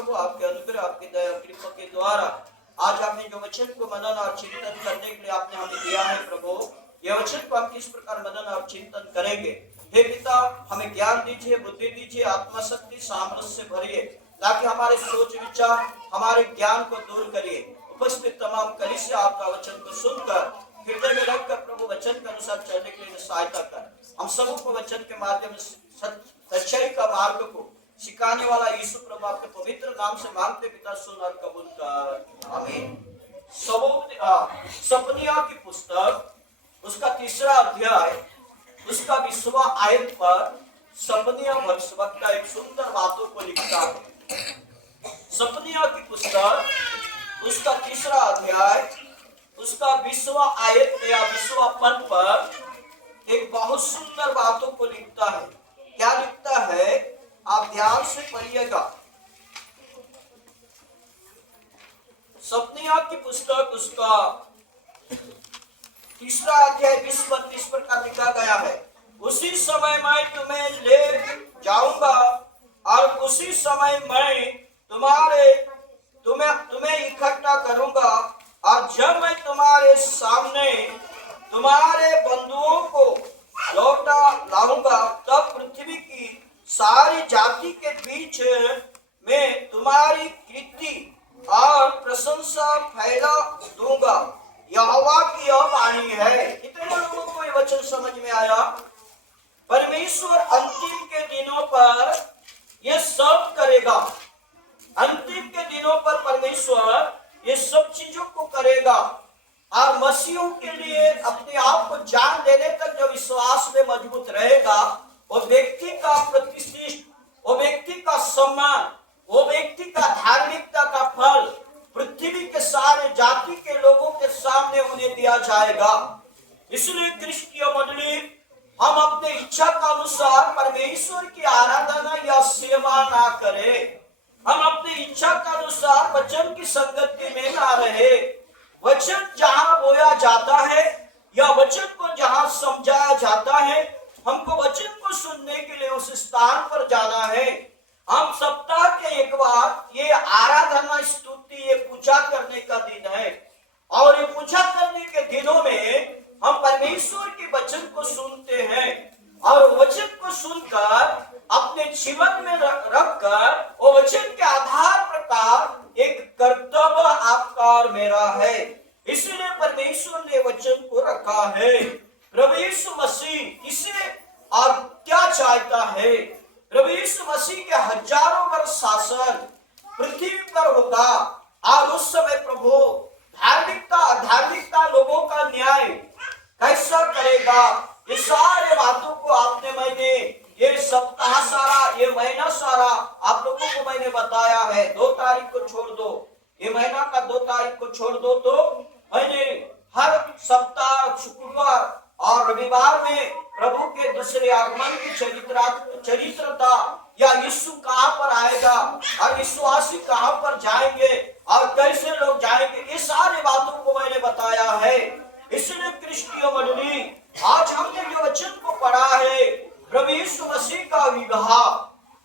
प्रभु आपके अनुग्रह, आपकी दया कृपा के द्वारा आज आपने जो वचन को मनन और चिंतन करने के लिए आपने हमें दिया है प्रभु, यह वचन को हम किस प्रकार मनन और चिंतन करेंगे। हे पिता, हमें ज्ञान दीजिए, बुद्धि दीजिए, आत्मा शक्ति सामर्थ्य से भरिए, ताकि हमारे सोच विचार, हमारे ज्ञान को दूर करिए। उपस्थित तमाम कलीसिया आपका वचन को सुनकर हृदय में रखकर प्रभु वचन के अनुसार चलने के लिए सहायता कर। हम सबों को वचन के माध्यम से सच्चाई का मार्ग को सिखाने वाला यीशु प्रभु आपके पवित्र नाम से मांगते पिता, सुन और कबूल कर, आमीन। सपनिया की पुस्तक उसका 3रा अध्याय उसका 20वां आयत पर सपनिया भविष्यवक्ता एक सुंदर बातों को लिखता है। सपनिया की पुस्तक उसका 3रा अध्याय उसका 20वां आयत या 20वां पद पर एक बहुत सुंदर बातों को लिखता है। क्या लिखता है, आप ध्यान से पढ़िएगा। सपनिया की पुस्तक उसका 3रा अध्याय 20 पद इस प्रकार लिखा गया है, उसी समय मैं तुम्हें ले जाऊंगा और उसी समय मैं तुम्हें इकट्ठा करूंगा, और जब मैं तुम्हारे सामने तुम्हारे बंधुओं को लौटा लाऊंगा, तब पृथ्वी की सारी जाति के बीच में तुम्हारी कीर्ति और प्रशंसा फैला दूंगा। यहोवा की यह वाणी है। कितने लोगों को ये वचन समझ में आया? परमेश्वर अंतिम के दिनों पर ये सब करेगा। अंतिम के दिनों पर परमेश्वर ये सब चीजों को करेगा, और मसीहों के लिए अपने आप को जान देने तक जो विश्वास में मजबूत रहेगा, वो व्यक्ति का प्रतिष्ठित, वो व्यक्ति का सम्मान, वो व्यक्ति का धार्मिकता का फल पृथ्वी के सारे जाति के लोगों के सामने उन्हें दिया जाएगा। इसलिए क्रिस्तीय मंडली, हम अपने इच्छा का अनुसार परमेश्वर की आराधना या सेवा ना करें। हम अपनी इच्छा के अनुसार वचन की संगति में ना रहे। वचन जहां बोया जाता है या वचन को जहां समझाया जाता है, हमको वचन को सुनने के लिए उस स्थान पर जाना है। हम सप्ताह के एक बार ये आराधना, स्तुति, ये पूजा करने का दिन है, और ये पूजा करने के दिनों में हम परमेश्वर के वचन को सुनते हैं, और वचन को सुनकर अपने जीवन में रखकर वो वचन के आधार प्रकार एक कर्तव्य आपका और मेरा है। इसलिए परमेश्वर ने वचन को रखा है। प्रभु यीशु मसीह इसे और क्या चाहता है? प्रभु यीशु मसीह के हजारों वर्ष शासन पृथ्वी पर होगा, और उस समय प्रभु धार्मिकता अधार्मिकता लोगों का न्याय कैसा करेगा, ये सारे बातों को आपने मैंने ये सप्ताह सारा, ये महीना सारा आप लोगों को मैंने बताया है। 2 तारीख को छोड़ दो, ये महीना का 2 तारीख को छोड़ दो, तो मैंने हर सप्ताह शुक्रवार और रविवार में प्रभु के दूसरे आगमन की चरित्रता, या यीशु कहाँ पर आएगा और विश्वासी कहाँ पर जाएंगे और कैसे लोग जाएंगे, ये सारी बातों को मैंने बताया है। इसलिए क्रिस्तीय मंडली, आज हमने जो वचन को पढ़ा है, प्रभु यीशु मसीह का विवाह,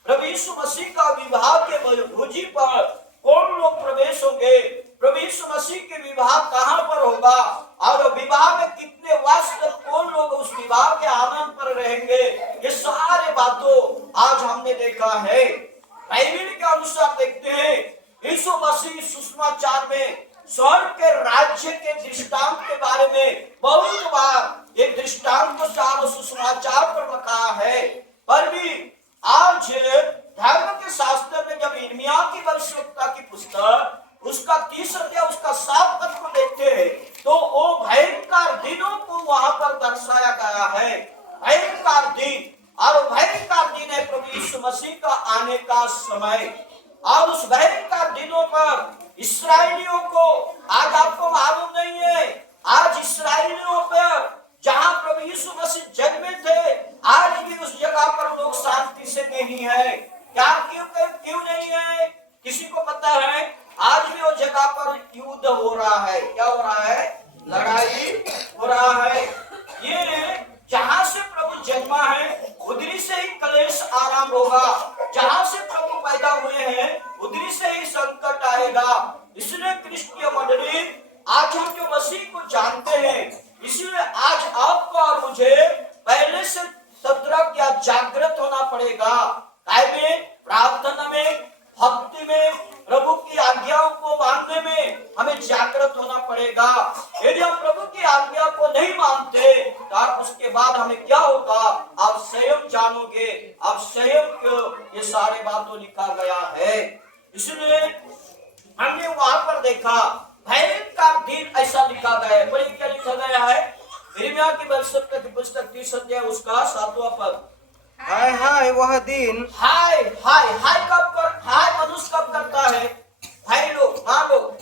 प्रभु यीशु मसीह का विवाह के भोजी पर कौन लोग प्रवेश होंगे, प्रभु यीशु मसीह के विवाह कहाँ पर होगा, और विवाह में कितने वर्ष तक कौन लोग उस विवाह के आनंद पर रहेंगे, ये सारे बातों आज हमने देखा है। बाइबल के अनुसार देखते हैं, यीशु मसीह सुसमाचार में स्वर्ग के राज्य के दृष्टांत के बारे में बहुत बार एक दृष्टांत को सारा सुसमाचार पर रखा है। पर भी आज धर्म के शास्त्र में जब यिर्मयाह की भविष्यवक्ता की पुस्तक उसका 30 अध्याय उसका 7 पद को देखते हैं, तो वो भयंकर दिनों को वहां पर दर्शाया गया है। भयंकर दिन, और भयंकर दिन है प्रभु यीशु मसीह का आने का समय। और उस भयंकर दिनों पर इस्राएलियों को, आज आपको मालूम नहीं है, आज इस्राएलियों पर जहां प्रभु यीशु मसीह जन्मे थे, आज भी उस जगह पर लोग शांति से नहीं है। क्या क्यों नहीं है? किसी को पता है? आज भी वो जगह पर युद्ध हो रहा है। क्या हो रहा है? लड़ाई हो रहा है। ये जहां से प्रभु जन्मा है, उधरी से ही कलेश आरंभ होगा। जहां से प्रभु पैदा हुए हैं, उधरी से हैं। इसलिए आज आपको और मुझे पहले से सतर्क या जागृत होना पड़ेगा। काय में, प्रार्थना में, भक्ति में, प्रभु की आज्ञाओं को मानने में हमें जागृत होना पड़ेगा। यदि हम प्रभु की आज्ञा को नहीं मानते तो आप उसके बाद हमें क्या होगा आप स्वयं जानोगे। आप स्वयं को ये सारे बातों लिखा गया है। इसलिए हमने वहां पर देखा भयंकर दिन ऐसा लिखा गया है। बड़ी क्या लिखा गया है? यिर्मयाह की भविष्यवक्ता की पुस्तक 30 अध्याय उसका 7वां पद। हाय हाय वह दिन, हाय हाय हाय कब कर, हाय मनुष्य कब करता है? भाई लोग, हाँ लोग,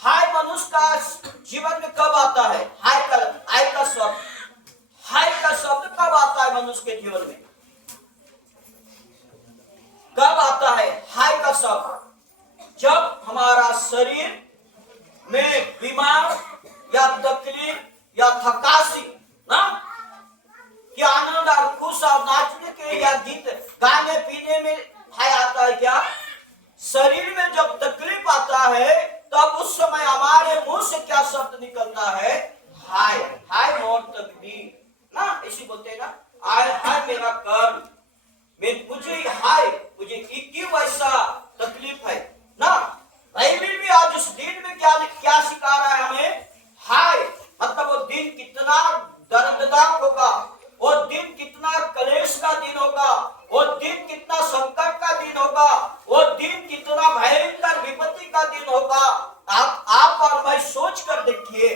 हाय मनुष्य का जीवन में कब आता है? हाय का शब्द, हाय का शब्द कब आता है मनुष्य के जीवन में? कब आता है हाय का शब्द? जब हमारा शरीर में बीमार या तकलीफ या थकासी ना कि आनंद और खुश और नाचने के या गीत गाने पीने में हाय आता है। क्या शरीर में जब तकलीफ आता है तब उस समय हमारे मुंह से क्या शब्द निकलता है? हाय हाय मोर तकदीर ना, इसी बोलते हैं ना, हाय हाय मेरा कर्म, मुझे हाय, मुझे क्यों ऐसा तकलीफ है ना। बाइबल भी आज उस दिन में क्या क्या सिखा रहा है हमें? हाय मतलब वो दिन कितना दर्दनाक होगा, वो दिन कितना कलेश का दिन होगा, वो दिन कितना संकट का दिन होगा, वो दिन कितना भयंकर विपत्ति का दिन होगा। आप और मैं सोच कर देखिए,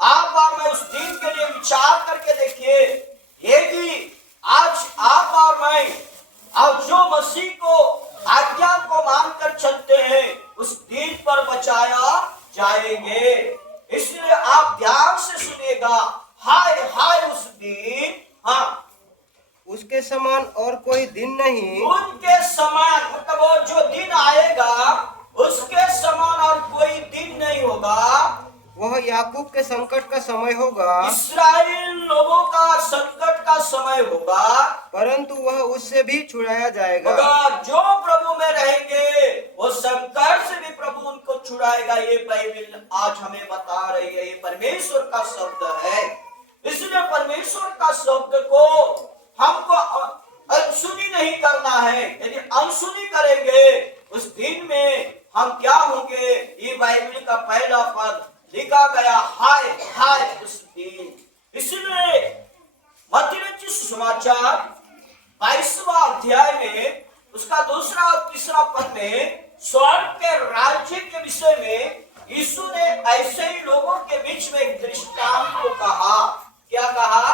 आप और मैं उस दिन के लिए विचार करके देखिए। यदि आज आप और मैं और जो मसीह को आज्ञा को मानकर चलते हैं उस दिन पर बचाया जाएंगे। इसलिए आप ध्यान से सुनिएगा, हाय हाय उस दिन, हाँ उसके समान और कोई दिन नहीं, उनके समान मतलब वो जो दिन आएगा उसके समान और कोई दिन नहीं होगा। वह याकूब के संकट का समय होगा, इस्राएल लोगों का संकट का समय होगा, परंतु वह उससे भी छुड़ाया जाएगा। मगर जो प्रभु में रहेंगे वो संकट से भी प्रभु उनको छुड़ाएगा। ये बाइबल आज हमें बता रही है, ये परमेश्वर का शब्द है। इसलिए परमेश्वर का शब्द को हमको अनसुनी नहीं करना है। यदि अनसुनी करेंगे उस दिन में हम क्या होंगे? ये बाइबल का पहला पद लिखा गया, हाय हाय उस दिन। इसलिए मत्ती रचित सुसमाचार 22वां अध्याय में उसका 2 और 3 पद में स्वर्ग के राज्य के विषय में यीशु ने ऐसे ही लोगों के बीच में एक दृष्टांत को कहा। क्या कहा?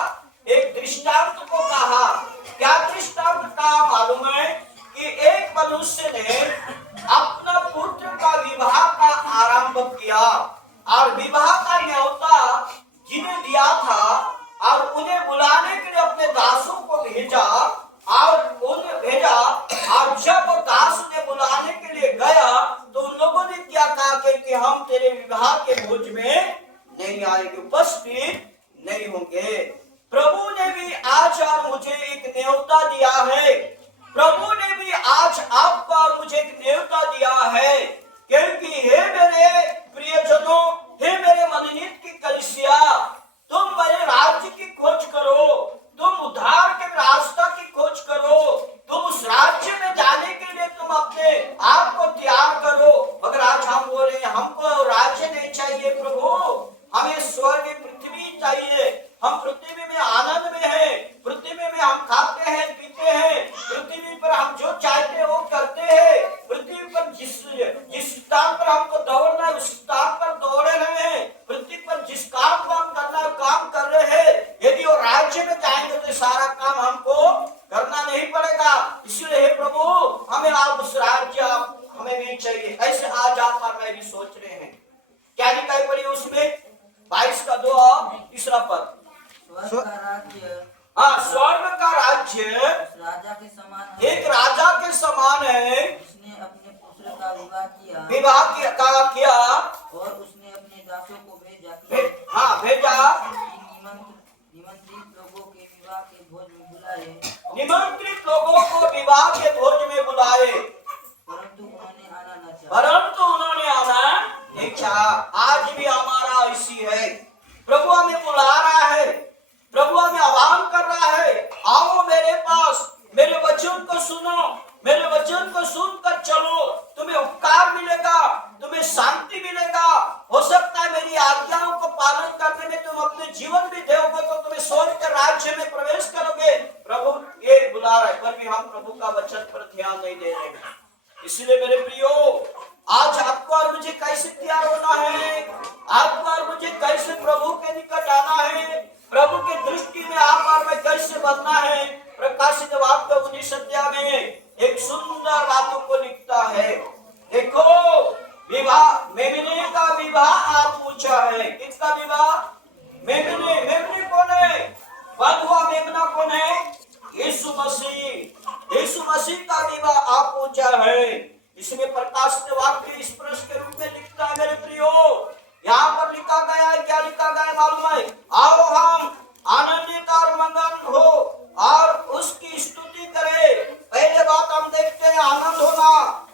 एक दृष्टांत को कहा। क्या दृष्टांत का मालूम है? कि एक मनुष्य ने अपना पुत्र का विवाह का आरंभ किया और विवाह का न्योता जिन्हें दिया था और उन्हें बुलाने के लिए अपने दासों को भेजा और जब वो दास उन्हें बुलाने के लिए गया तो उन लोगों ने क्या कहा कि हम तेरे विवाह के भोज में नहीं आएंगे, उपस्थित नहीं होंगे। प्रभु ने भी आज और मुझे एक न्योता दिया है। प्रभु ने भी आज आपको और मुझे एक न्योता दिया है, क्योंकि हे मेरे प्रियजनों, हे मेरे मनोनीत की कलीसिया, तुम मेरे राज्य की खोज करो, तुम उद्धार के रास्ता की खोज करो, तुम उस राज्य में जाने के लिए तुम अपने आप को तैयार करो। मगर आज हम बोले हमको राज्य नहीं चाहिए प्रभु, हमें स्वर्ग पृथ्वी चाहिए। हम पृथ्वी में आनंद में हैं, पृथ्वी में हम खाते हैं पीते हैं, पृथ्वी पर हम जो चाहते हैं वो करते हैं, पृथ्वी पर जिस स्थान पर हमको दौड़ना है उस स्थान पर दौड़े रहे हैं, पृथ्वी पर जिस काम को हम करना है काम कर रहे हैं। यदि वो राज्य में जाएंगे तो सारा काम हमको करना नहीं पड़ेगा। इसलिए हे प्रभु हमें आप उस राज्य हमें भी चाहिए। ऐसे आज आप और मैं भी सोच रहे हैं। क्या लिखा पड़ी उसमें? 22 का 2 और 3 पद। स्वर्ग का राज्य, हाँ स्वर्ग का राज्य उस राजा के समान है, एक राजा के समान है, जिसने अपने पुत्र का विवाह किया और उसने अपने दासों को भेजा भेजा निमंत्रित लोगों के विवाह के भोज में बुलाए, निमंत्रित लोगों को विवाह के भोज में बुलाए, परंतु उन्होंने आना न चाहा। परंतु उन्होंने आना नहीं चाहा। आज भी हमारा इसी है। प्रभु हमें प्रियो, आज आपको और मुझे कैसे तैयार होना है, आपको और मुझे कैसे प्रभु के निकट आना है, प्रभु की दृष्टि में आप और मैं कैसे बनना है। प्रकाशित वाक्य 19 अध्याय में एक सुंदर बातों को लिखता है। देखो, विवाह मेमने का विवाह आप पूछा है। किसका विवाह? मेमने। मेमने कौन है? बंधुआ मेमना कौन है? यीशु मसीह। यीशु मसीह का विवाह आप पूछा है। इसमें प्रकाशित वाक्य इस प्रश्न के रूप में लिखता है मेरे प्रियो, यहाँ पर लिखा गया है, क्या लिखा गया है मालूम है? आओ हम आनंदित और मगन हो और उसकी स्तुति करें। पहले बात हम देखते हैं आनंद होना,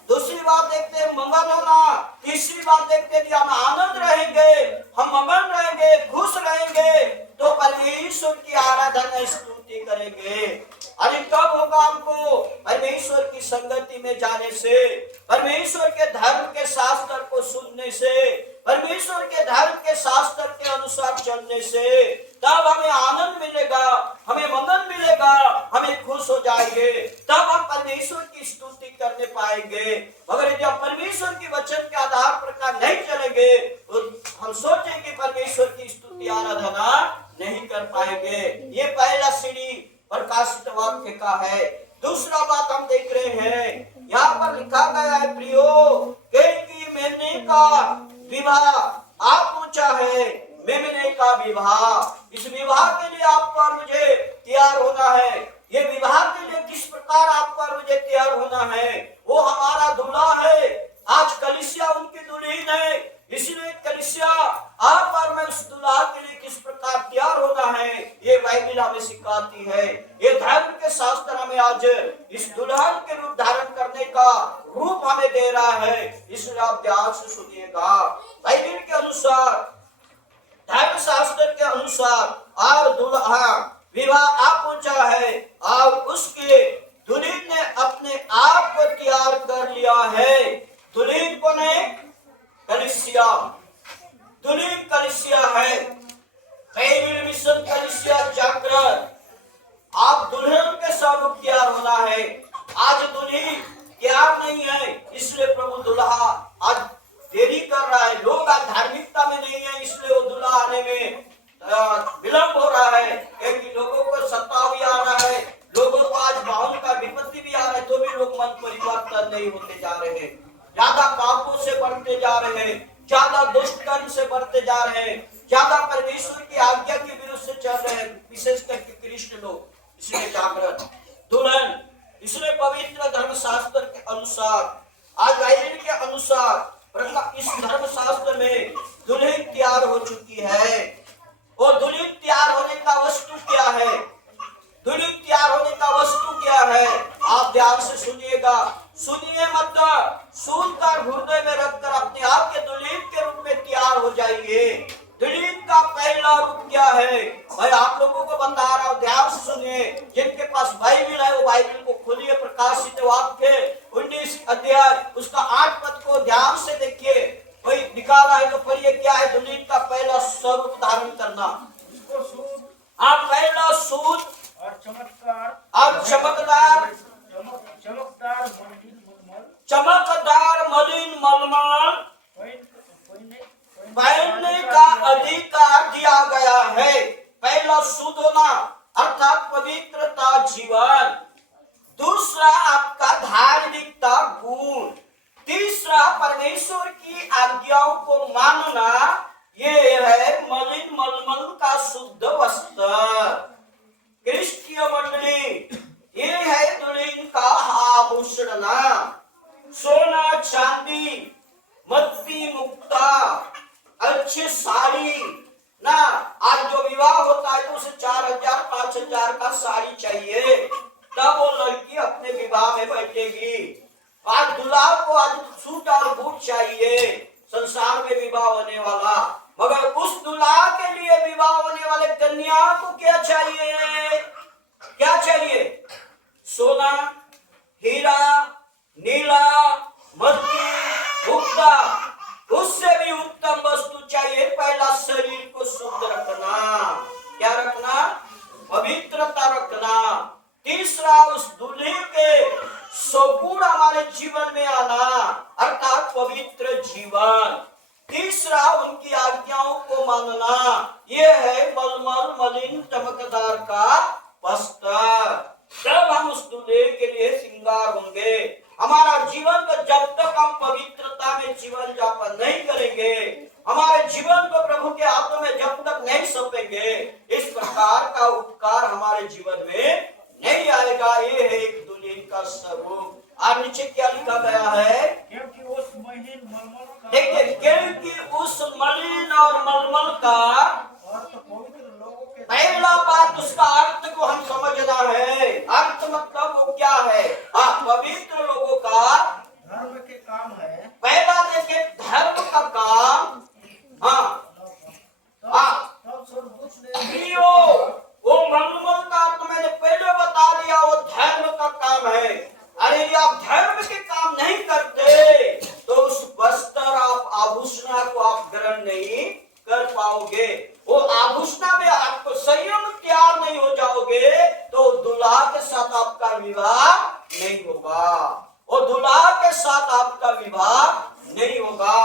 दूसरी बात देखते हैं मगन होना, तीसरी बात देखते हैं हम आनंद रहेंगे, हम मगन रहेंगे, खुश रहेंगे तो परमेश्वर की आराधना स्तुति करेंगे। अरे कब होगा हमको? परमेश्वर की संगति में जाने से, परमेश्वर के धर्म के शास्त्र को सुनने से, परमेश्वर के धर्म के शास्त्र के अनुसार चलने से, तब हमें आनंद मिलेगा, हमें मगन मिलेगा, हमें खुश हो जाएंगे, तब हम परमेश्वर की स्तुति करने पाएंगे। मगर यदि हम परमेश्वर की वचन के आधार पर नहीं चलेंगे तो हम सोचेंगे परमेश्वर की स्तुति आराधना नहीं कर पाएंगे। ये पहला सीढ़ी प्रकाशित वाक्य का है। दूसरा बात हम देख रहे हैं, यहाँ पर लिखा गया है प्रियो, कि मेमने का विवाह आप पूछा है। मेमने का विवाह, इस विवाह के लिए आपको और मुझे तैयार होना है। ये विवाह के लिए किस प्रकार आपको और मुझे तैयार होना है? वो हमारा दूल्हा है, आज कलीसिया उनकी दुल्हन है, इसलिए कलीसिया आप और मैं उस दूल्हा के लिए किस प्रकार तैयार होना है, ये बाइबल हमें सिखाती है। ये धर्म के शास्त्र हमें आज इस दुल्हन के रूप धारण करने का रूप हमें दे रहा है, इसलिए आप ध्यान से सुनिएगा। बाइबल के अनुसार, धर्म शास्त्र के अनुसार और दूल्हा विवाह आप पहुंचा है और उसके दुल्हन ने अपने आप को तैयार कर लिया है। दुल्हन कौन है? कलीसिया। दुल्हन कलीसिया है, पहली मिशन कलीसिया जागृत। आप दुल्हन के स्वरूप तैयार होना है। आज दुल्हन तैयार नहीं है, इसलिए प्रभु दूल्हा आज देरी कर रहा है। लोग आज धार्मिकता में नहीं है, इसलिए वो दूल्हा आने में विलंब हो रहा है, क्योंकि लोगों को सत्ता भी आ रहा है, लोगों को आज बाहुन का विपत्ति भी आ रहा है, तो भी लोग मन परिवर्तन नहीं होते जा रहे हैं। ज्यादा पापों से बढ़ते जा रहे हैं, ज्यादा दुष्ट कर्म से बढ़ते जा रहे हैं, ज्यादा परमेश्वर की आज्ञा के विरुद्ध से चल रहे हैं, विशेष करके कृष्ण लोग। इसलिए जागृत दुल्हन, इसलिए पवित्र धर्म शास्त्र के अनुसार, आज बाइबल के अनुसार इस धर्म शास्त्र में दुल्हन तैयार हो चुकी है। और दुल्हन तैयार होने का वस्तु क्या है? दुल्हन तैयार होने का वस्तु क्या है? आप ध्यान से सुनिएगा, सुनिए मत, सुनकर हृदय में रखकर अपने आप के दुल्हन के रूप में तैयार हो जाइए। दुल्हन का पहला रूप क्या है? मैं आप लोगों को बता रहा हूँ, ध्यान से सुनिए। जिनके पास बाइबल है वो बाइबल को खोलिए, प्रकाशित वाक्य 19 अध्याय उसका 8 पद को ध्यान से देखिए। कोई निकाला है तो पढ़िए, क्या है दुल्हन का पहला स्वरूप धारण करना? आप पहला सूद और चमत्कार और चमकदार, चमकदार मलिन मलमल पहनने का अधिकार दिया गया है। पहला शुद्ध होना अर्थात पवित्रता जीवन, दूसरा आपका धार्मिकता गुण, तीसरा परमेश्वर की आज्ञाओं को मानना, ये है मलिन मलमल का शुद्ध वस्त्र। क्रिस्तीय मंडली, ये है दुल्हन का आभूषण, सोना चांदी, मत्ती मुक्ता, अच्छी साड़ी ना। आज जो विवाह होता है तो उसे 4000 5000 का साड़ी चाहिए, तब वो लड़की अपने विवाह में बैठेगी। आज दूल्हा को आज सूट और बूट चाहिए, संसार में विवाह होने वाला। मगर उस दूल्हा के लिए विवाह होने वाले कन्या को क्या चाहिए? क्या चाहिए? सोना, हीरा, नीला, मोती, मुक्ता, उससे भी उत्तम वस्तु चाहिए। पहला शरीर को शुद्ध रखना, क्या रखना? पवित्रता रखना। तीसरा उस दूल्हे के सगुण हमारे जीवन में आना, पवित्र जीवन। तीसरा, उनकी आज्ञाओं को मानना। ये है मलमल मलिन चमकदार का वस्त्र। तब हम उस दूल्हे के लिए श्रृंगार होंगे। हमारा जीवन का जब तक हम पवित्रता में जीवन यापन नहीं करेंगे, हमारे जीवन को प्रभु के हाथों में जब तक नहीं सौंपेंगे, इस प्रकार का उपकार हमारे जीवन में नहीं आएगा। ये है एक दुल्हन का स्वरूप। और नीचे क्या लिखा गया है? क्योंकि उस महीन मलमल का देखिए, क्योंकि उस मलिन और मलमल का अर्थ पवित्र लोगों के पहला बात, उसका अर्थ को हम समझना है। अर्थ मतलब वो क्या है? हाँ, पवित्र लोगों का धर्म के काम है। पहला देखिए, धर्म का काम। हाँ हाँ, तब स्वर्गदूत ने प्रियो, वो मलमल का अर्थ मैंने पहले बता दिया, वो धर्म का काम है। अरे यदि आप धर्म के काम नहीं करते तो उस वस्त्र आप आभूषण को आप ग्रहण नहीं कर पाओगे। वो आभूषण में आपको संयम तैयार नहीं हो जाओगे तो दूल्हा के साथ आपका विवाह नहीं होगा। वो दूल्हा के साथ आपका विवाह नहीं होगा।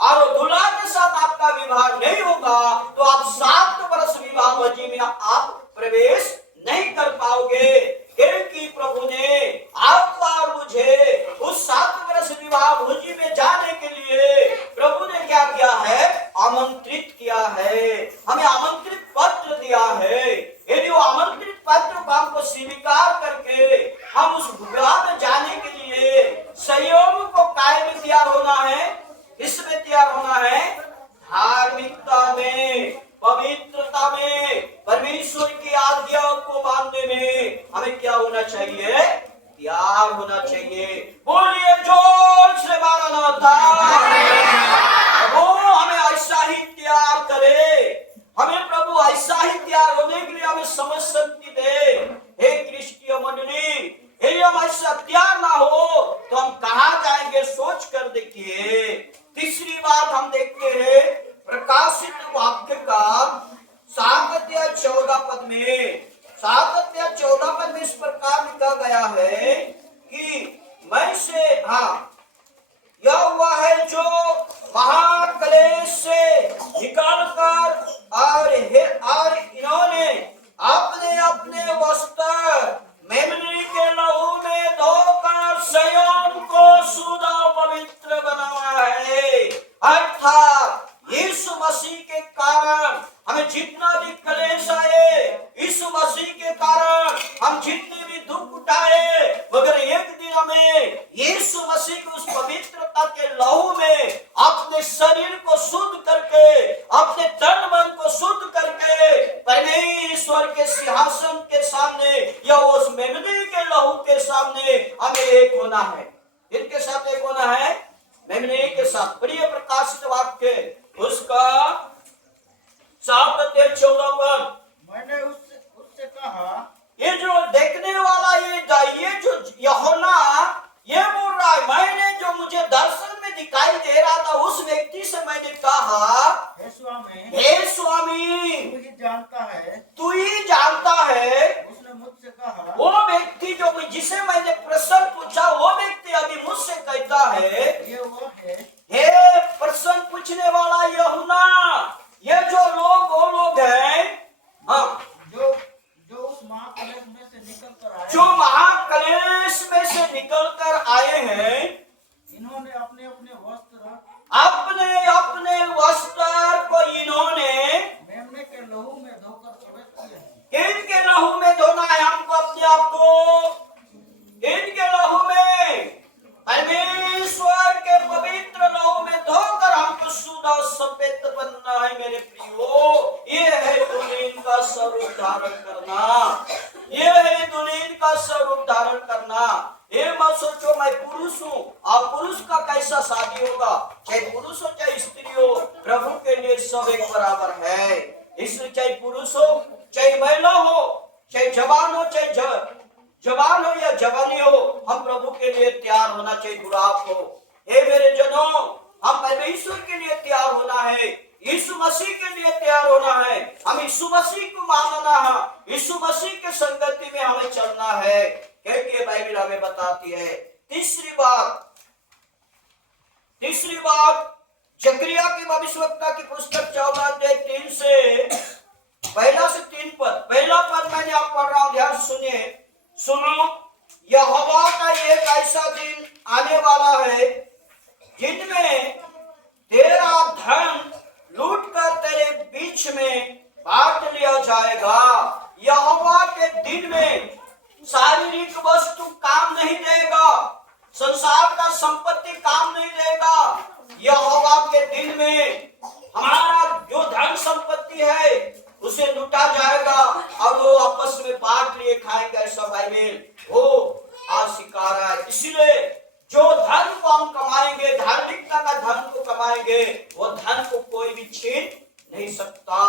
और दूल्हा के साथ आपका विवाह नहीं होगा तो आप 7 वर्ष विवाह भोजी में आप प्रवेश नहीं कर पाओगे। क्योंकि प्रभु ने आपको और मुझे उस 7 वर्ष विवाह भोजी में जाने के लिए प्रभु ने क्या किया है? आमंत्रित किया है। हमें आमंत्रित पत्र दिया है। यदि वो आमंत्रित पत्र को हमको स्वीकार करके हम उस विवाह में जाने के लिए संयम को कायम तैयार होना है। इसमें तैयार होना है धार्मिकता में, पवित्रता में, परमेश्वर की आज्ञाओं को मानने में हमें क्या होना चाहिए? तैयार होना चाहिए। बोलिए जोर से मारनाथा। वो हमें ऐसा ही तैयार करे। हमें प्रभु ऐसा ही तैयार होने के लिए हमें समझ शक्ति दे। हे क्रिस्टीय मंडली, यदि हम ऐसा तैयार ना हो तो हम कहाँ जाएंगे? सोच कर देखिए। तीसरी बात हम देखते हैं प्रकाशित वाक्य का 7-14 में। 7-14 में इस प्रकार लिखा गया है कि मैं से यह हुआ है जो महाक्लेश से निकालकर और इन्होंने अपने अपने वस्त्र मेमने के लहू में धोकर स्वयं को शुद्ध और पवित्र बनाया है। अर्थात यीशु मसीह के कारण हमें जितना भी क्लेश आए, यीशु मसीह के कारण हम जितने भी दुख उठाए, मगर एक दिन हमें यीशु मसीह की उस पवित्रता के लहू में अपने शरीर को शुद्ध करके, अपने तन मन को शुद्ध करके परमेश्वर के सिंहासन के सामने या उस मेमने के लहू के सामने हमें एक होना है। इनके साथ एक होना है, मेमने के साथ। प्रिय प्रकाशित वाक्य उसका 7-14 मैंने उससे कहा, ये जो देखने वाला ये जो यूहन्ना ये बोल रहा है, मैंने जो मुझे दर्शन में दिखाई दे रहा था उस व्यक्ति से मैंने कहा, हे स्वामी, हे स्वामी, तू ही जानता है। तू ही जानता है। उसने मुझसे कहा, वो व्यक्ति जो जिसे मैंने प्रश्न पूछा वो व्यक्ति अभी मुझसे कहता है, ये वो है हे प्रश्न पूछने वाला यूहन्ना, ये जो लोग वो लोग हैं जो उस महाक्लेश में से निकल कर आए, जो महाक्लेश में से निकल कर आए हैं। इन्होंने अपने अपने वस्त्र को इन्होंने मेमने के लहू में धोकर पवित्र किए हैं। इनके लहू में धोना है हमको, अपने आप को इनके लहू में, परमेश्वर के पवित्र लहू में धोकर हमको शुद्ध और सफेद बनना है। मेरे प्रियो, ये है दुल्हन का स्वरूप धारण करना। ये है दुल्हन का स्वरूप धारण करना। ये मत सोचो मैं पुरुष हूँ और पुरुष का कैसा शादी होगा। चाहे पुरुष हो चाहे स्त्री हो, प्रभु के लिए सब एक बराबर है। इसलिए चाहे पुरुष हो चाहे महिला हो, चाहे जवान हो चाहे जवान हो या जवानी हो, हम प्रभु के लिए तैयार होना चाहिए। बुढ़ाप हो, हे मेरे जनों, हम परमेश्वर के लिए तैयार होना है, यीशु मसीह के लिए तैयार होना है। हम यीशु मसीह को मानना है, यीशु मसीह के संगति में हमें चलना है, क्योंकि बाइबल हमें बताती है। तीसरी तीसरी बात, जकरिया की भविष्यवक्ता की पुस्तक 14 अध्याय 3 से पहला से 3 पद। पहला पद मैंने आप पढ़ रहा हूं, ध्यान सुनिए, सुनो। यहोवा का एक ऐसा दिन आने वाला है जिनमें तेरा धन लूटकर तेरे बीच में बांट लिया जाएगा। यहोवा के दिन में शारीरिक वस्तु काम नहीं देगा, संसार का संपत्ति काम नहीं देगा। यहोवा के दिन में हमारा जो धन संपत्ति है उसे लूटा जाएगा और वो आपस में बांट लिए खाएंगे, ऐसा बाइबल वो आज सिखा रहा है। इसलिए जो धन को हम कमाएंगे, धार्मिकता का धन को कमाएंगे, वो धन को कोई भी छीन नहीं सकता।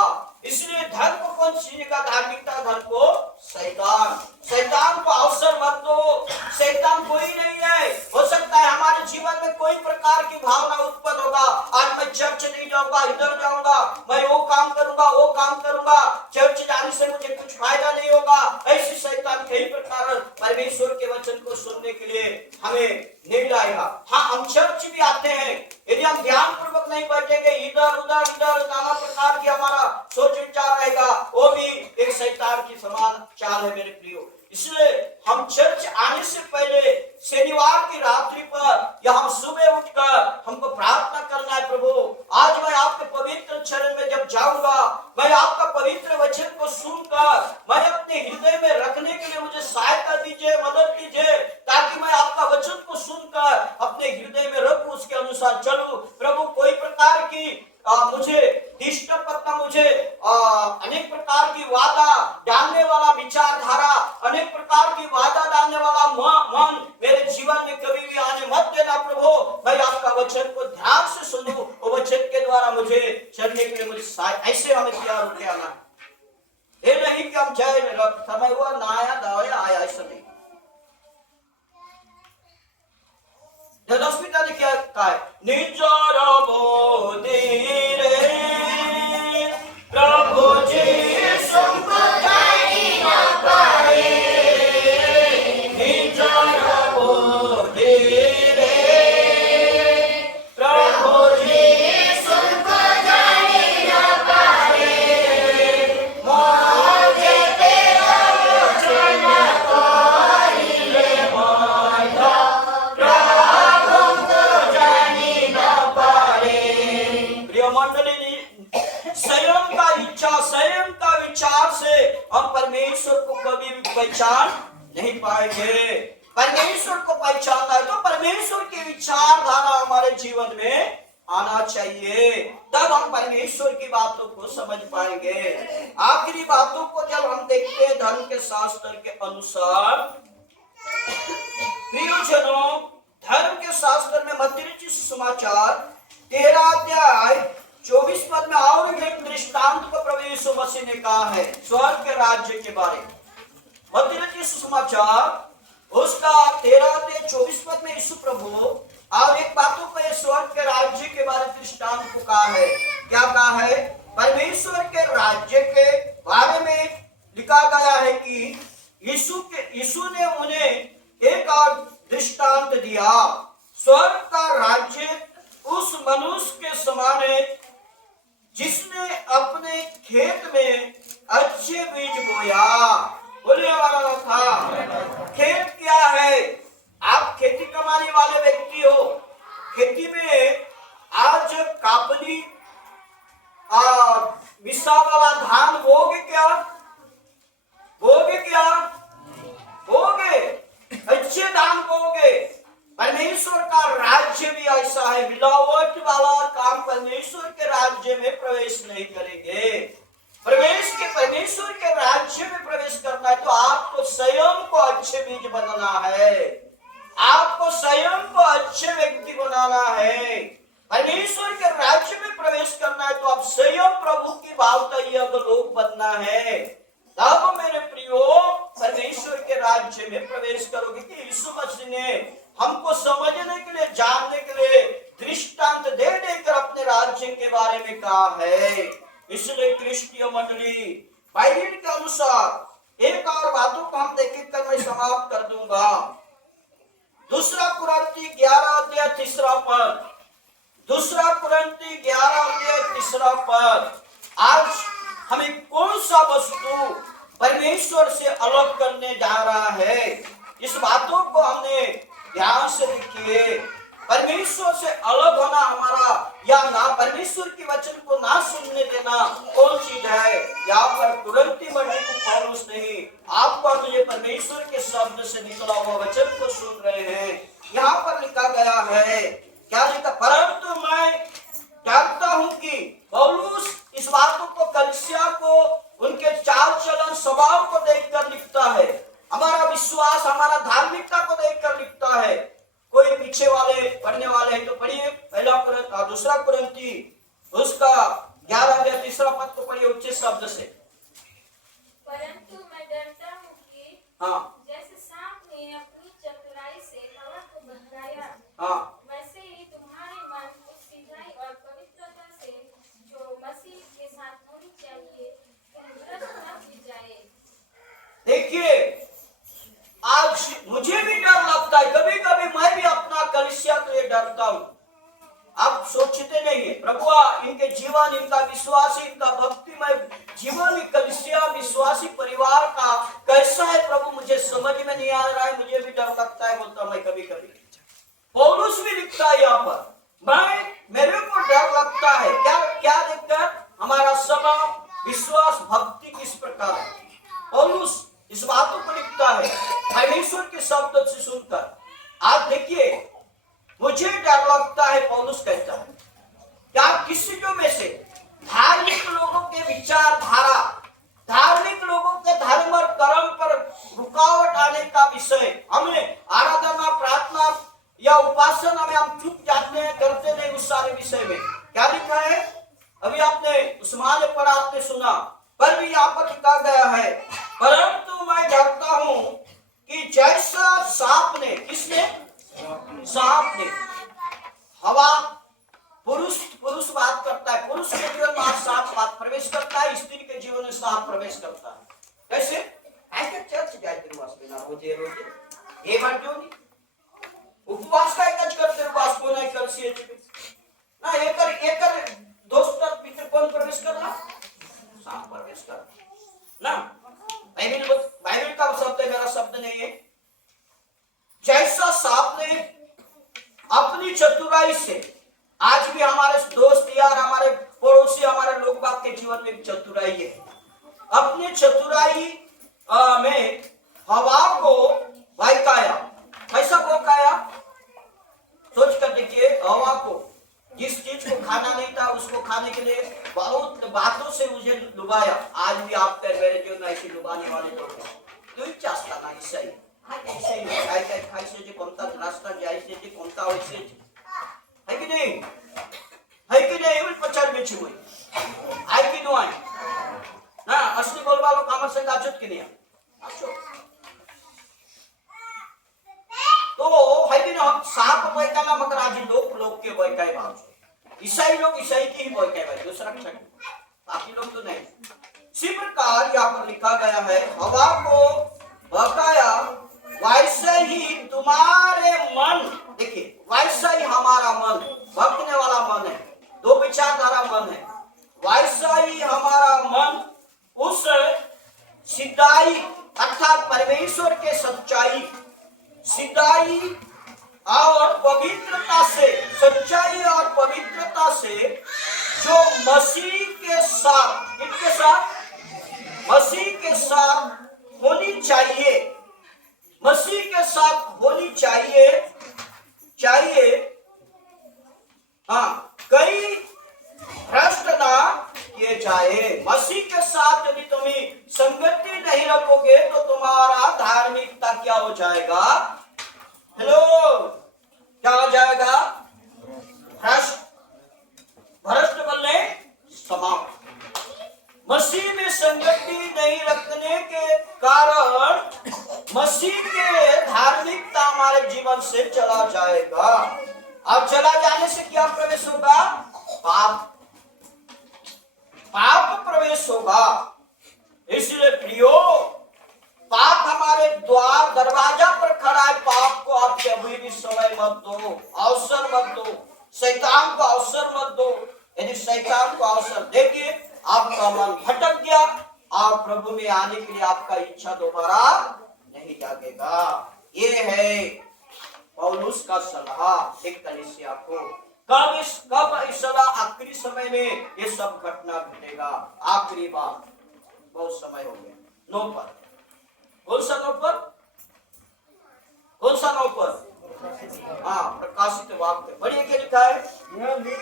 इसलिए धन को कौन छीनेगा? धार्मिकता धन को शैतान। शैतान को अवसर मत दो, शैतान कोई नहीं है। हो सकता है हमारे जीवन में कोई प्रकार की भावना उत्पन्न होगा, आज मैं चर्च नहीं जाऊंगा, इधर जाऊंगा, मैं वो काम करूंगा, वो काम करूंगा, चर्च जाने से मुझे कुछ फायदा नहीं होगा। ऐसे शैतान कई प्रकार परमेश्वर के वचन को सुनने के लिए हमें नहीं लाएगा। हाँ, हम चर्च भी आते हैं, यदि हम ध्यान पूर्वक नहीं बैठेंगे, इधर उधर नाना प्रकार की हमारा सोच विचार रहेगा, वो भी एक शैतान की समान चाल है मेरे प्रियो। इसलिए हम चर्च आने से पहले शनिवार की रात्रि पर या हम सुबह उठकर हमको प्रार्थना करना है, प्रभु आज मैं आपके पवित्र चरण में जब जाऊंगा, मैं आपका पवित्र वचन को सुनकर मैं अपने हृदय में रखने के लिए मुझे सहायता दीजिए, मदद कीजिए, ताकि मैं आपका वचन को सुनकर अपने हृदय में रखूं, उसके अनुसार चलूं। प्रभु कोई प्रकार की मुझे डिस्टर्ब करना, मुझे अनेक प्रकार की वादा डालने वाला विचारधारा, अनेक प्रकार की वादा डालने वाला मन मेरे जीवन में कभी भी आने मत देना प्रभु। मैं आपका वचन को ध्यान से सुनूं, वो वचन के द्वारा मुझे चलने के लिए मुझे ऐसे हमें तैयार होकर आना। ये नहीं कि हम जय में समय हुआ ना आया दवाया आया, ऐसा नहीं। दसवीं ने क्या कहा है? निजर बोधीरे प्रभु जी संपदाई न पाए, निजर बोधीरे प्रभु जी संपदाई न पाए, मुझे तेरा वचन करिले बाधा, स्वयं का विचार से हम परमेश्वर को कभी भी पहचान नहीं पाएंगे। परमेश्वर को पहचानना है तो परमेश्वर की विचारधारा हमारे जीवन में आना चाहिए, तब हम परमेश्वर की बातों को समझ पाएंगे। आखिरी बातों को जब हम देखते हैं धर्म के शास्त्र के अनुसार, प्रियजनों, धर्म के शास्त्र में मत्ती रचित सुसमाचार 13 अध्याय 24 पद में और एक दृष्टांत को प्रभु यीशु मसीह ने कहा है स्वर्ग के राज्य के बारे में। मत्ती रचित सुसमाचार उसका 13 अध्याय 24 पद में यीशु प्रभु और एक बातों पर स्वर्ग के राज्य के बारे में दृष्टांत को कहा है। क्या कहा है? परमेश्वर के राज्य के बारे में लिखा गया है कि यीशु ने उन्हें एक और दृष्टांत दिया। स्वर्ग का राज्य उस मनुष्य के समान है जिसने अपने खेत में अच्छे बीज बोया। बोलिए वाला था। खेत क्या है? आप खेती कमाने वाले व्यक्ति हो, खेती में आज कापनी विसा वाला धान बोगे क्या? बोगे क्या? बोगे, अच्छे धान बोगे। परमेश्वर का राज्य भी ऐसा है, मिलावट वाला काम परमेश्वर के राज्य में प्रवेश नहीं करेंगे। परमेश्वर के राज्य में प्रवेश करना है तो आपको स्वयं को अच्छे बीज बनाना है, आपको स्वयं को अच्छे व्यक्ति बनाना है। परमेश्वर के राज्य में प्रवेश करना है तो आप स्वयं प्रभु की भावता लोग बनना है, तब मेरे प्रियो परमेश्वर के राज्य में प्रवेश करोगे। कि यीशु मसीह ने हमको समझने के लिए, जानने के लिए दृष्टांत दे देकर अपने राज्य के बारे में कहा है। इसलिए क्रिस्टीय मंडली, बाइबल के अनुसार एक और बातों को हम देखकर मैं समाप्त कर दूंगा। दूसरा कुरिन्थी 11 अध्याय 3 पद, दूसरा कुरिन्थी 11 अध्याय 3 पद। आज हमें कौन सा वस्तु परमेश्वर से अलग करने जा रहा है, इस बातों को हमने ध्यान से देखिए। परमेश्वर से अलग होना हमारा या ना परमेश्वर की वचन को ना सुनने देना कौन चीज है। यहाँ पर कुरिन्थी मंडली को पौलुस नहीं, आपको और मुझे परमेश्वर के शब्द से निकला हुआ वचन को सुन रहे हैं। यहाँ पर लिखा गया है, क्या लिखा, परंतु मैं जानता हूं कि पौलुस इस बातों को कलीसिया को उनके चाल चलन स्वभाव को देखकर लिखता है, हमारा विश्वास हमारा धार्मिकता को देखकर लिखता है। कोई पीछे वाले पढ़ने वाले हैं तो पढ़िए दूसरा कुरिन्थी उसका 11 अध्याय 3 पद को पढ़िए उच्च शब्द से। परंतु मैं डरता हूँ कि हाँ जैसे सांप ने अपनी चतुराई से हवा को बहकाया, हाँ वैसे ही तुम्हारे मन उस सीधाई और पवित्रता से जो मसीह के साथ होनी चाहिए तुम भ्रष्ट न जाए। देखिए, आज मुझे भी डर लगता है, कभी कभी मैं भी अपना कलीसिया के लिए डरता हूं। आप सोचते नहीं है प्रभुआ इनके जीवन, इनका विश्वासी, इनका भक्तिमय जीवन, कलीसिया विश्वासी परिवार का कैसा है प्रभु, मुझे समझ में नहीं आ रहा है, मुझे भी डर लगता है बोलता मैं कभी कभी। पौलुस भी लिखता है यहाँ पर, मेरे को डर लगता है क्या क्या देखकर, हमारा स्वभाव विश्वास भक्ति किस प्रकार है। पौलुस इस बातों को लिखता है परमेश्वर के शब्द से सुनकर। आप देखिए, मुझे डर लगता है, पौलुस कहता है क्या किसी जो में से धार्मिक लोगों के विचारधारा, धार्मिक लोगों के धर्म और कर्म पर रुकावट आने का विषय, हमें आराधना प्रार्थना या उपासना में हम चुप जाते हैं, करते नहीं उस सारे विषय में। क्या लिखा है, अभी आपने उस्मान ने पढ़ा, आपने सुना, पर भी यहाँ पर लिखा गया है, परंतु मैं डरता हूं कि जैसा सांप ने, किसने, सांप ने, हवा, पुरुष बात करता है, पुरुष के जीवन में सांप बात प्रवेश करता है, स्त्री के जीवन में सांप प्रवेश करता है। कैसे ऐसे चर्च जाते रोजे रोजे ये बात जो नहीं उपवास का एक करते उपवास को नहीं कर सी ना एकर दोस्त पितर कौन प्रवेश कर रहा, सांप प्रवेश कर ना। बाइबल का शब्द है, मेरा शब्द नहीं है। जैसा सांप ने अपनी चतुराई से, आज भी हमारे दोस्त यार, हमारे पड़ोसी, हमारे लोग बाग के जीवन में चतुराई है, अपनी चतुराई में हवा को बहकाया। कैसा बहकाया, सोच कर देखिए, हवा को, जिस चीज को खाना नहीं था उसको खाने के लिए बहुत बातों से मुझे लुभाया। आज भी आप मेरे जीवन में ऐसे लुभाने वाले लोग हैं, तू चाहता ना ऐसा ही काय काय खायचे जे कोणता रास्ता जायचे जे कोणता व्हायचे है कि नहीं, है कि नहीं, एवढी पचार बेची हुई है कि नहीं ना, असली बोलवा लोग हमारे संग आचत की नहीं आचो तो है कि ना, सांप बहकाना मगर आज लोग के बहकाए बात, ईसाई लोग ईसाई की ही बहकाए भाई, दूसरा क्षण बाकी लोग तो नहीं। इसी प्रकार यहाँ पर लिखा गया है, हवा को बहकाया, वैसे ही तुम्हारे मन, देखिए वैसा ही हमारा मन, भटकने वाला मन है, दो विचारधारा मन है, वैसा ही हमारा मन उस सिद्धाई अर्थात परमेश्वर के सच्चाई, सिद्धाई और पवित्रता से, सच्चाई और पवित्रता से जो मसीह के साथ, इनके साथ, मसीह के साथ होनी चाहिए, मसीह के साथ होनी चाहिए, हाँ, कई भ्रष्ट ना किए जाए। मसीह के साथ यदि तुम्हें संगति नहीं रखोगे तो तुम्हारा धार्मिकता क्या हो जाएगा, हेलो, क्या हो जाएगा, भ्रष्ट बनने समाप्त। मसीह में संगति नहीं रखने के कारण मसीह के धार्मिकता हमारे जीवन से चला जाएगा। अब चला जाने से क्या प्रवेश होगा, पाप प्रवेश होगा। इसलिए प्रियो, पाप हमारे द्वार दरवाजा पर खड़ा है, पाप को आप कभी भी समय मत दो, अवसर मत दो, शैतान को अवसर मत दो। यदि शैतान को अवसर देंगे, आपका मन भटक गया, आप प्रभु में आने के लिए आपका इच्छा दोबारा नहीं जागेगा। ये है पौलुस का सलाह एक कलीसिया को। कब इस सलाह आखिरी समय में ये सब घटना घटेगा। आखिरी बार बहुत समय हो गया। 9 पर कौन सा 9 पर? कौन सा 9 पर? हाँ, प्रकाशित वाक्य बढ़िया क्या लिखा है? यह लिख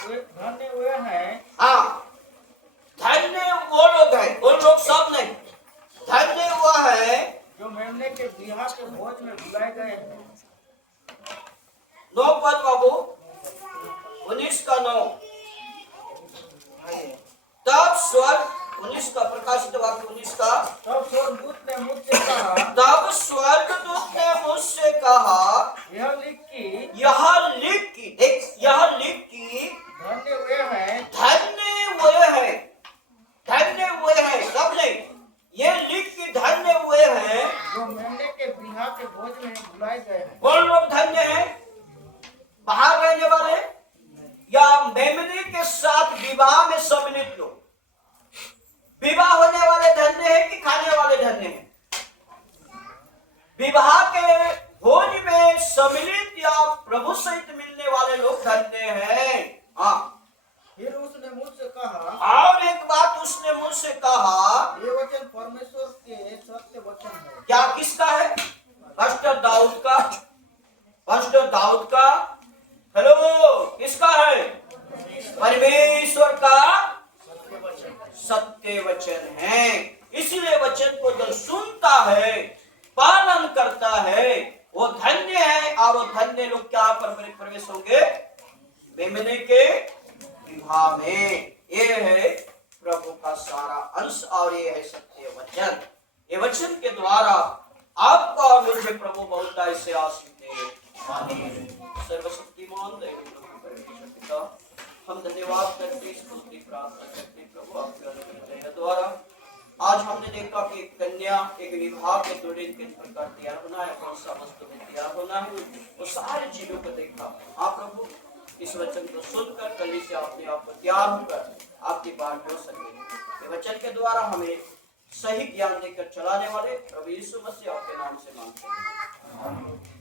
के धन्य वे हैं हाँ, धन्य वो लोग हैं, वो लोग सब नहीं। धन्य वो है जो मेमने के बिहा के भोज में बुलाए गए हैं। 9 पद बाबू, 19 का 9। तब स्वर्ग 19 का प्रकाशित वाक्य 19 का। तब स्वर्गदूत ने मुझसे कहा, तब स्वर्गदूत ने मुझसे कहा, यह लिख कि यह लिख की धन्य वे हैं धन्य वे हैं सब नहीं, ये लिख की धन्य वे हैं जो मेमने के बिहा के भोज में बुलाए गए हैं। कौन लोग धन्य हैं? बाहर रहने वाले या मेमने के साथ विवाह में सम्मिलित लोग? विवाह होने वाले धन्य हैं कि खाने वाले धन्य हैं? विवाह के भोज में सम्मिलित या प्रभु सहित मिलने वाले लोग धन्य हैं। हाँ, फिर उसने मुझसे कहा, और एक बात उसने मुझसे कहा, ये वचन परमेश्वर के सत्य वचन है। क्या किसका है? पास्टर दाऊद का। पास्टर दाऊद का। हेलो, किसका है? परमेश्वर का सत्य वचन है। इसलिए वचन को जो सुनता है, पालन करता है, वो धन्य है। और वो धन्य लोग क्या पर प्रवेश होंगे? मेमने के विवाह में। ये है प्रभु का सारा अंश और ये है सत्य वचन। ये वचन के द्वारा आपका और मुझे प्रभु बहुत ऐसे आशीष दे। सर्वशक्तिमान दैव प्रभु परमेश्वर पिता, हम धन्यवाद करते स्तुति प्रार्थना करते प्रभु आपके अनुग्रह दया द्वारा आज हमने देखा कि एक कन्या एक विवाह के दौरे किस प्रकार तैयार होना है, कौन सा वस्तु में तैयार होना है, वो सारी चीजों को देखा। आप प्रभु इस वचन को सुनकर कली से अपने आप को तैयार होकर आपकी बात हो सके। ये वचन के द्वारा हमें सही ज्ञान देकर चलाने वाले प्रभु यीशु मसीह आपके नाम से मांगते हैं।